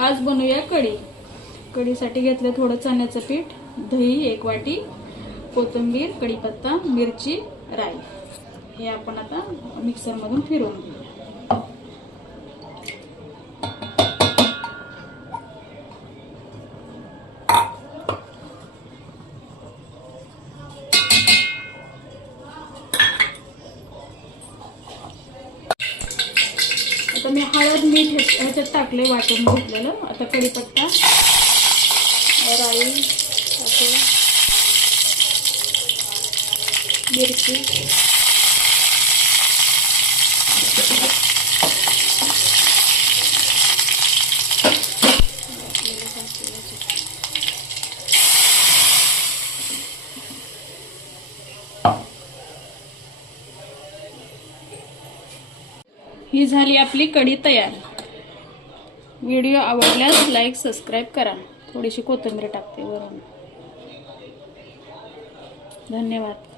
आज बनवूया कढी। कढीसाठी घेतलं थोडं चण्याचं पीठ, दही 1 वाटी, कोथिंबीर, कढीपत्ता, मिरची, राई हे आपण आता मिक्सर मधून फिरवून घेऊया। आता मी हळद मीठ ह्याच्यात टाकले वाटून घेतलेलं। आता कढीपत्ता, राई टाकूया, मिरची, ही झाली आपली कढी तयार। व्हिडिओ आवडल्यास लाईक सबस्क्राईब करा। थोडीशी कोथिंबीर टाकते वरून। धन्यवाद।